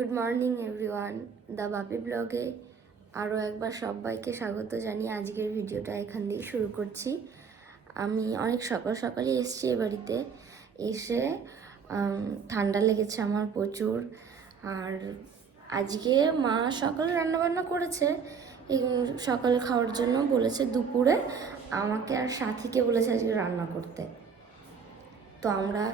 Good morning everyone the Bapi ব্লগে আরও একবার সবাইকে স্বাগত জানিয়ে আজকের ভিডিওটা এখান দিয়ে শুরু করছি। আমি অনেক সকাল সকালই এসেছি এ বাড়িতে। এসে ঠান্ডা লেগেছে আমার প্রচুর। আর আজকে মা সকালে রান্নাবান্না করেছে। সকালে খাওয়ার জন্য বলেছে দুপুরে আমাকে আর সাথীকে বলেছে আজকে রান্না করতে। তো আমরা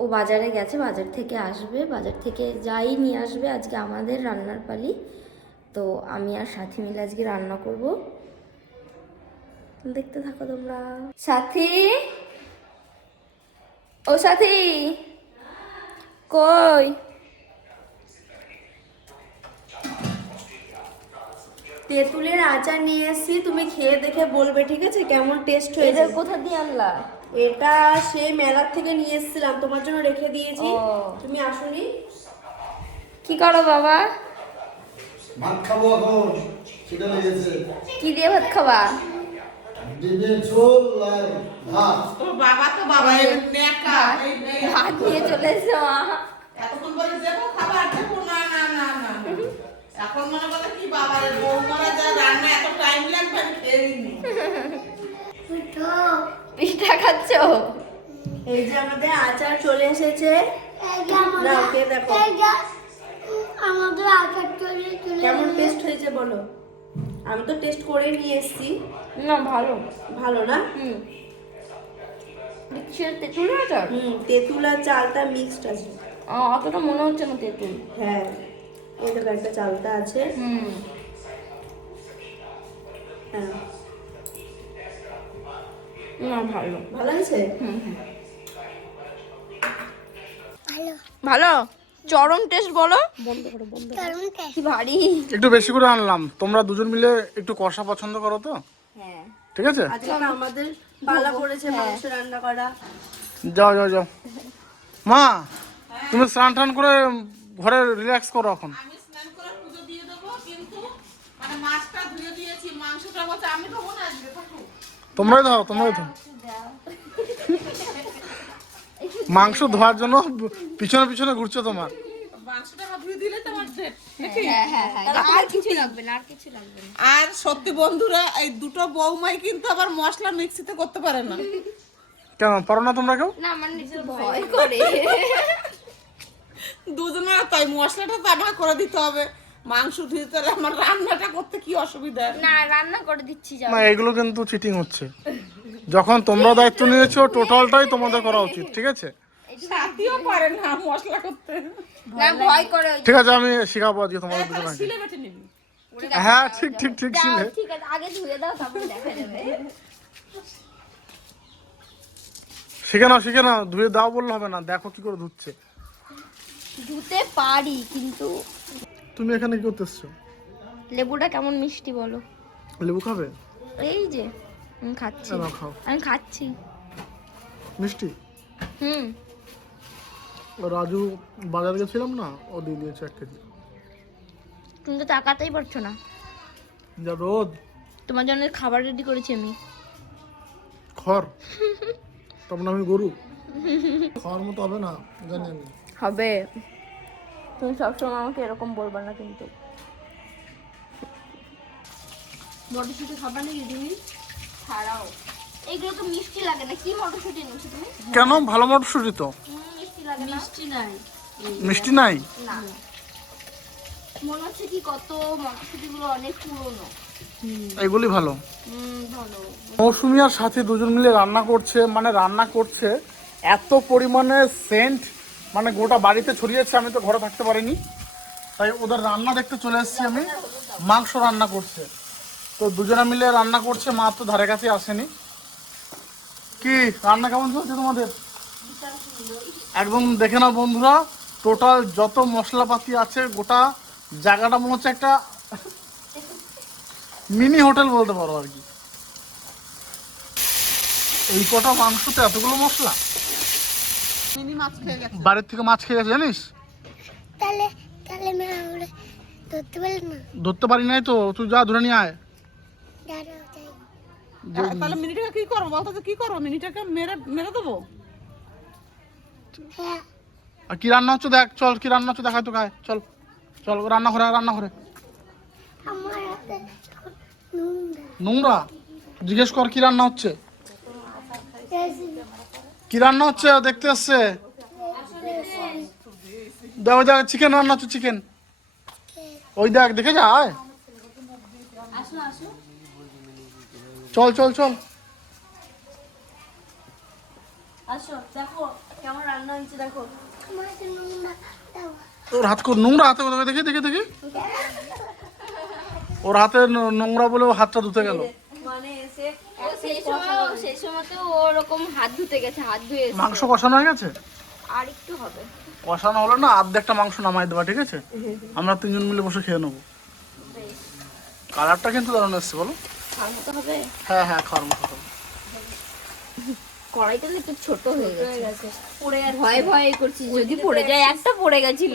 ও বাজারে গেছে, বাজার থেকে আসবে, বাজার থেকে যাই নিয়ে আসবে আজকে আমাদের রান্নার পালি। তো আমি আর সাথী মিলে আজকে রান্না করব। দেখতে থাকো তোমরা। সাথী? ও সাথী! কই? তেঁতুলের আচার নিয়ে এসেছি, তুমি খেয়ে দেখে বলবে, ঠিক আছে? কেমন টেস্ট হয়েছে? কোথা দিয়ে আনলা? এটা সে মেলার থেকে নিয়ে এসেছিলাম। তোমার জন্য রেখে দিয়েছি। ও। তুমি আসুনি? কি করো বাবা? ভাত খাব এখন। সেটা লেগেছে। কি দিয়ে ভাত খাবা? বাবা তো বাবা ভাত দিয়ে চলে এসো মা। এতক্ষণ বলে দেবো খাবার দেবো না না না না। এখন মনে করে কি বাবা রে বৌমারা যা রান্না এত টাইম লাগবে আমি খেয়ে নি পিঠা খাচ্ছ? এই যে আমাদের আচার চলে এসেছে। দেখো। আমাদের আচার চলে চলে কেমন টেস্ট হয়েছে বলো? আমি তো টেস্ট করে নিয়ে এসেছি। না ভালো। ভালো না? হুম। তেঁতুল আচার? হুম তেঁতুল আর চালটা মিক্সড আছে। অতটা মনে হচ্ছে না তেঁতুল। হ্যাঁ এই দেখো একটা চালটা আছে। হুম। হ্যাঁ। না ভালো। ভালো আছে ভালো। ভালো? চরম টেস্ট বলো। কারণ কে কি ভারী। একটু বেশি করে আনলাম। তোমরা দুজন মিলে একটু কষা পছন্দ করো তো? হ্যাঁ। ঠিক আছে? আজকে তো আমাদের পালা পড়েছে মাংস রান্না করা। যাও যাও যাও। মা তুমি স্নান টান করে ঘরে রিল্যাক্স করো এখন। আমি স্নান করে পুজো দিয়ে দেবো কিন্তু মানে মাছটা ধুয়ে দিয়েছি মাংসটা বলছে আমি খাব না আজকে থাকো তোমরাই দাও তোমরাই দাও মাংস ধোয়ার জন্য পিছনে পিছনে ঘুরছো তোমার। হ্যাঁ হ্যাঁ হ্যাঁ আর কিছু লাগবে না। আর কিছু লাগবে না। আর সত্যি বন্ধুরা এই দুটো বৌমাই কিন্তু আবার মশলা মিক্সিতে করতে পারে না। কেন পারো না তোমরা কেউ? না আমার নিজের ভয় করে। দুজনের তাই মশলাটা তো আমাকে করে দিতে হবে। মাংস ধুয়ে তাহলে আমার রান্নাটা করতে কি অসুবিধা? না রান্না করে দিচ্ছি যাও। না এগুলো কিন্তু চিটিং হচ্ছে। যখন তোমরা দায়িত্ব নিয়েছো টোটালটাই তোমাদের করা উচিত ঠিক আছে? সাথীও পারে না মশলা করতে। না ভয় করে ঠিক আছে আমি শিখাবো আজকে তোমাদের দুজনকে। শিলে বেটে নিবি। হ্যাঁ ঠিক ঠিক ঠিক দাও, ঠিক আছে আগে ধুয়ে দাও তারপরে দেখা যাবে। শিখে নাও শিখে নাও ধুয়ে দাও বললে হবে না দেখো কি করে ধুচ্ছে। ধুতে পারি কিন্তু তুমি এখানে কি করতে এসছো লেবুটা কেমন মিষ্টি বলো। লেবু খাবে? এই যে আমি খাচ্ছি। কেন খাও। আমি খাচ্ছি। মিষ্টি? হুম। রাজু বাজার গেছিলাম না ও দিয়ে দিয়েছে এক কেজি। তুমি তো তাকাতেই পারছ না। যা রোদ। তোমার জন্য খাবার রেডি করেছি আমি। খড়? তখন আমি গরু। খাওয়ার মতো হবে না জানি আমি। হবে। তুমি সবসময় আমাকে এরকম বলবা না কিন্তু। মটরশুটি খাবার নাকি তুমি? ছাড়াও। এইগুলো তো মিষ্টি লাগে না। কি মটরশুঁটি নিচ্ছ তুমি? কেন? ভালো মটরশুটি তো। মিষ্টি লাগে না। মিষ্টি নাই। মিষ্টি নাই? না। মনে হচ্ছে কি কত মটরশুঁটি গুলো অনেক পুরনো। এগুলি ভালো। হুম ভালো। মৌসুমি আর সাথে দুজন মিলে রান্না করছে। মানে রান্না করছে এত পরিমাণে সেন্ট মানে গোটা বাড়িতে ছড়িয়েছে আমি তো ঘরে থাকতে পারিনি। তাই ওদের রান্না দেখতে চলে এসেছি আমি। মাংস রান্না করছে। তো দুজনে মিলে রান্না করছে, মা তো ধারে কাছে আসেনি। কি, রান্না কেমন চলছে তোমাদের? একদম দেখে নাও বন্ধুরা টোটাল যত মশলাপাতি আছে, গোটা জায়গাটা মনে হচ্ছে একটা মিনি হোটেল বলতে পারো আর কি। এই কটা মাংসতে এতগুলো মশলা? বাড়ির থেকে মাছ খেয়ে গেছে জানিস? তাহলে তাহলে ধরতে পারলাম না? ধরতে পারি নাই তো তুই যা ধরে নিয়ে আয়। তাহলে মিনিটাকে কি করব বলতো তো কি করব মিনিটাকে মেরে মেরে দেবো? হ্যাঁ। আর কি রান্না হচ্ছে দেখ চল কি রান্না হচ্ছে দেখাই তো খায় চল। চল রান্না করে রান্না নুন নোংরা? জিজ্ঞেস কর কি রান্না হচ্ছে। কি রান্না হচ্ছে? দেখতে আসছে। দেখ দেখ চিকেন রান্না হচ্ছে চিকেন ওই দেখ দেখে যায়? চল চল চল। ওর হাত কর নোংরা হাতে দেখি দেখি দেখি। ওর হাতে নোংরা বলে ও হাতটা ধুতে গেল। ও সেই সময় সেই সময় তো ওরকম হাত ধুতে গেছে হাত ধুয়ে মাংস কষানো হয়ে গেছে? আর একটু হবে। কষানো হলো না আর্ধেকটা মাংস নামাই দেবা ঠিক আছে? আমরা তিনজন মিলে বসে খেয়ে নেব। কালারটা কিন্তু দারুণ এসছে বলো। হবে? হ্যাঁ হ্যাঁ খাওয়ার মতো হবে। কড়াইটা একটু ছোট হয়ে গেছে। পড়ে যাচ্ছে ভয় ভয় করছি যদি পড়ে যায় একটা পড়ে গেছিল।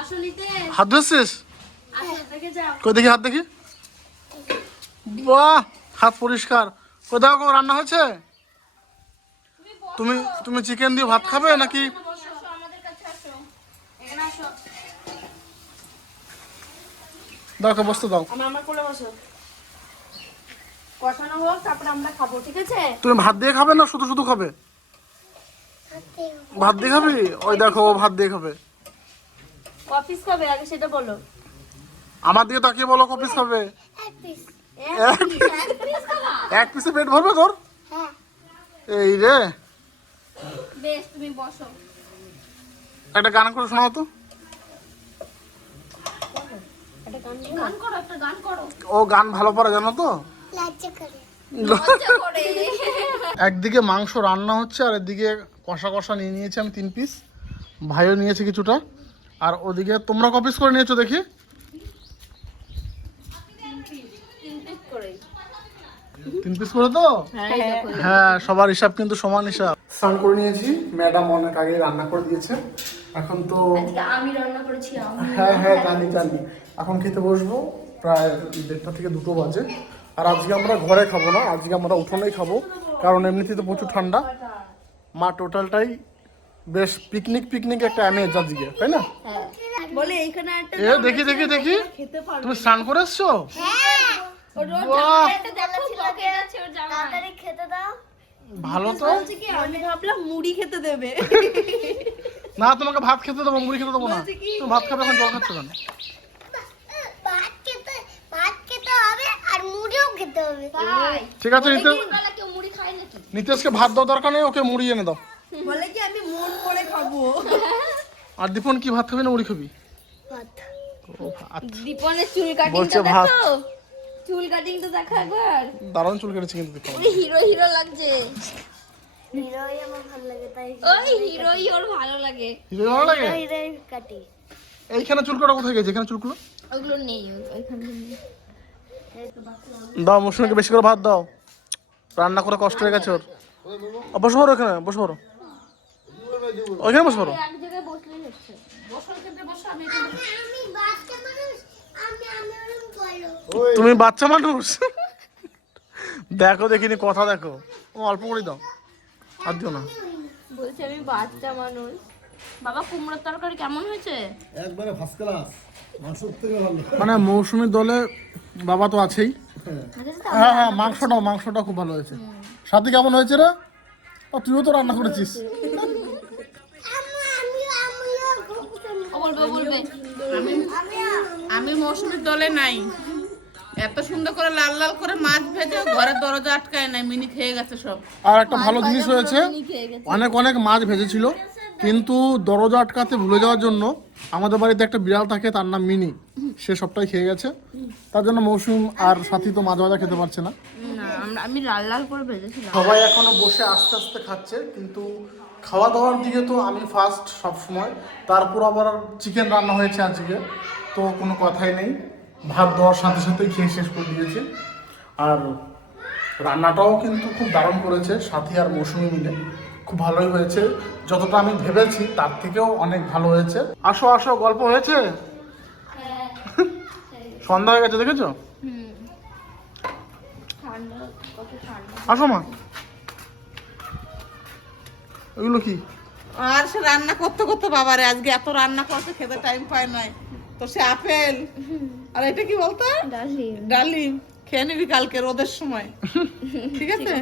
আসলিতে। হাত ধুয়েছিস? আসো দেখে যাও। কই দেখি হাত দেখি? বাহ হাত পরিষ্কার। দেখো গো, রান্না হয়েছে? তুমি তুমি চিকেন দিয়ে ভাত খাবে নাকি? এখানে আসো দাও বসতে দাও। আমার আমার কোলে বসো। কষানো হোক তারপরে আমরা খাব ঠিক আছে? তুমি ভাত দিয়ে খাবে না শুধু শুধু খাবে? ভাত দিয়ে খাবি? ওই দেখো ও ভাত দিয়ে খাবে। অফিস খাবে? আগে সেটা বলো। আমার দিকে তাকিয়ে বলো কপিস খাবে। এক পিসে পেট ভরবে তোর? হ্যাঁ। এই রে। বেশ তুমি বসো। একটা গান করে শোনাও তো। ও গান ভালো পারে জানো তো? একদিকে মাংস রান্না হচ্ছে আর এদিকে কষা কষা নিয়ে নিয়েছি আমি তিন পিস ভাইও নিয়েছে কিছুটা। আর ওদিকে তোমরা ক পিস করে নিয়েছো দেখি। তিন পিস করে তো হ্যাঁ সবার হিসাব কিন্তু সমান হিসাব। স্নান করে নিয়েছি ম্যাডাম অনেক আগে রান্না করে দিয়েছে। এখন তো আমি রান্না করেছি হ্যাঁ হ্যাঁ জানি জানি। এখন খেতে বসবো প্রায় দেড়টা থেকে দুটো বাজে। আর আজকে আমরা ঘরে খাব না আজকে আমরা উঠোনেই খাব কারণ এমনিতেই তো প্রচুর ঠান্ডা। মা টোটালটাই বেশ পিকনিক পিকনিক একটা আমেজ আজকে তাই না? বলে এইখানে এ দেখি দেখি দেখি। তুমি স্নান করে এসছো? ওর ভালো তো। আমি ভাবলাম মুড়ি খেতে দেবে। না তোমাকে ভাত খেতে দেবো মুড়ি খেতে দেবো না। তুমি ভাত খাবে এখন জল খাচ্ছ কেন? ঠিক আছে নিতেশকে ভাত দাও দরকার নেই ওকে মুড়ি এনে দাও। বলে কি আমি মন করে খাব। আর দীপন কি ভাত খাবি না মুড়ি খাবি? ভাত। দীপনের চুল। দেখো। চুল কাটিংটা দেখো একবার। দারুণ চুল কেটেছে কিন্তু ওই হিরো হিরো লাগছে। হিরোই আমার ভালো লাগে তাই ওই হিরোই ওর ভালো লাগে। হিরো ভালো লাগে? হিরোই কাটি এইখানে চুল কাটা কোথায় গেছে? এখানে চুলগুলো? ওগুলো নেই ওইখানে দাও মৌসুমীকে বেশি করে ভাত দাও। রান্না করে কষ্ট হয়ে গেছে ওর। বসো পড়ো এখানে বসো পড়ো। ওইখানে বসো পড়ো। এক জায়গায় বসলেই হচ্ছে। আমি বাচ্চা মানুষ আমি আমি ওরকম বলো তুমি বাচ্চা মানুষ? দেখো দেখিনি কথা দেখো। অল্প করে দাও। আর দিও না। বলছে আমি বাচ্চা মানুষ। বাবা কুমড়োর তরকারি কেমন হয়েছে? একবারে ফার্স্ট ক্লাস মানে মৌসুমীর দলে বাবা তো আছেই। হ্যাঁ হ্যাঁ মাংসটাও মাংসটা খুব ভালো হয়েছে। সাথে কেমন হয়েছে রে? ও তুইও তো রান্না করেছিস। আমি মৌসুমীর দলে নাই। এত সুন্দর করে লাল লাল করে মাছ ভেজে ঘরের দরজা আটকায় নাই মিনি খেয়ে গেছে সব। আর একটা ভালো জিনিস হয়েছে অনেক অনেক মাছ ভেজেছিল কিন্তু দরজা আটকাতে ভুলে যাওয়ার জন্য আমাদের বাড়িতে একটা বিড়াল থাকে তার নাম মিনি। সে সবটাই খেয়ে গেছে। তার জন্য মৌসুম আর সাথী তো মাছ ভাজা খেতে পারছে না। না আমি লাল লাল করে ভেজেছিলাম। সবাই এখনও বসে আস্তে আস্তে খাচ্ছে কিন্তু খাওয়া দাওয়ার দিকে তো আমি ফার্স্ট সব সময় তারপর আবার চিকেন রান্না হয়েছে আজকে তো কোনো কথাই নেই। ভাত দেওয়ার সাথে সাথেই খেয়ে শেষ করে দিয়েছে। আর রান্নাটাও কিন্তু খুব দারুণ করেছে সাথী আর মৌসুমি মিলে। খুব ভালোই হয়েছে। যতটা আমি ভেবেছি তার থেকেও অনেক ভালো হয়েছে। আসো আসো গল্প হয়েছে? সন্ধ্যা হয়ে গেছে দেখেছ? আসো মা। এগুলো কি? আর সে রান্না করতে করতে বাবারে আজকে এত রান্না করতে খেতে টাইম পায় নাই। তো সে আপেল। আর এটা কি বলতো? ডালিম। ডালিম। খেয়ে নিবি কালকে রোদের সময়। ঠিক আছে?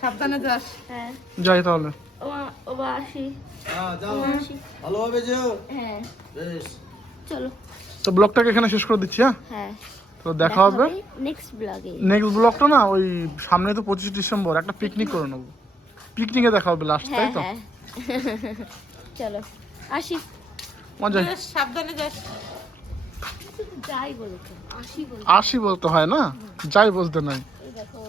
সাবধানে যাস। হ্যাঁ। যাই তাহলে। হ্যাঁ হ্যাঁ। বেশ। চলো। তো ব্লগটাকে এখানে শেষ করে দিচ্ছি হ্যাঁ? তো দেখা হবে। নেক্সট ব্লগে নেক্সট ব্লগটা না ওই সামনে তো পঁচিশ ডিসেম্বর একটা পিকনিক করে নেব। পিকনিকে দেখা হবে লাস্ট তাই তো? হ্যাঁ। চলো। আসি। মজা সাবধানে যাস। যাই বলেছে আসি বলতে। হয় না? যাই বলতে নাই। দেখো।